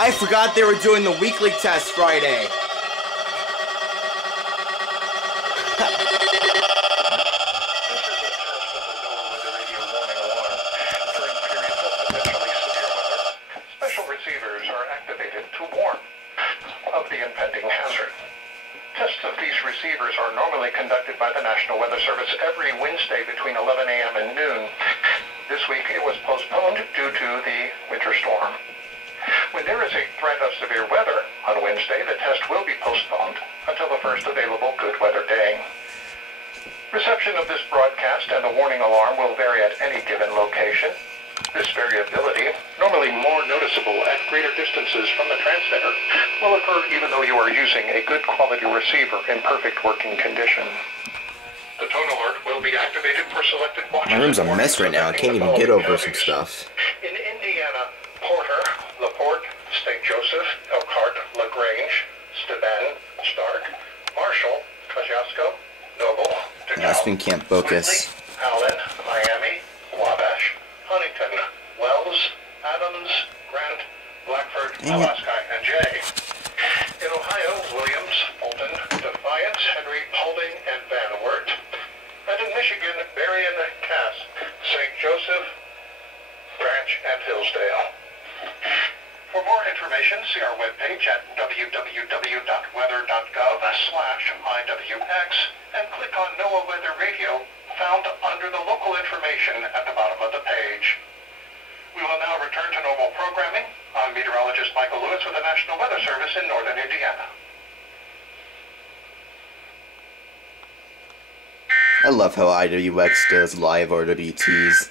I forgot they were doing the weekly test Friday. Special receivers are activated to warn of the impending hazard. Tests of these receivers are normally conducted by the National Weather Service every Wednesday between 11 a.m. and noon. This week it was postponed due to the winter storm. When there is a threat of severe weather on Wednesday, the test will be postponed until the first available good weather day. Reception of this broadcast and the warning alarm will vary at any given location. This variability, normally more noticeable at greater distances from the transmitter, will occur even though you are using a good quality receiver in perfect working condition. The tone alert will be activated for selected watches. My room's a mess right now. I can't even get over some stuff. In Indiana, Porter, LaPorte, St. Joseph, Elkhart, LaGrange, Steuben, Stark, Marshall, Kosciuszko, Noble, Aspen can't focus. Allen, Miami, Wabash, Huntington, Wells, Adams, Grant, Blackford, Alaska, and Jay. In Ohio, Williams, Fulton, Defiance, Henry, Paulding, and Van Wert. And in Michigan, Berrien, Cass, St. Joseph, Branch, and Hillsdale. For more information, see our webpage at www.weather.gov/IWX and click on NOAA Weather Radio, found under the local information at the bottom of the page. We will now return to normal programming. I'm meteorologist Michael Lewis with the National Weather Service in northern Indiana. I love how IWX does live RWTs.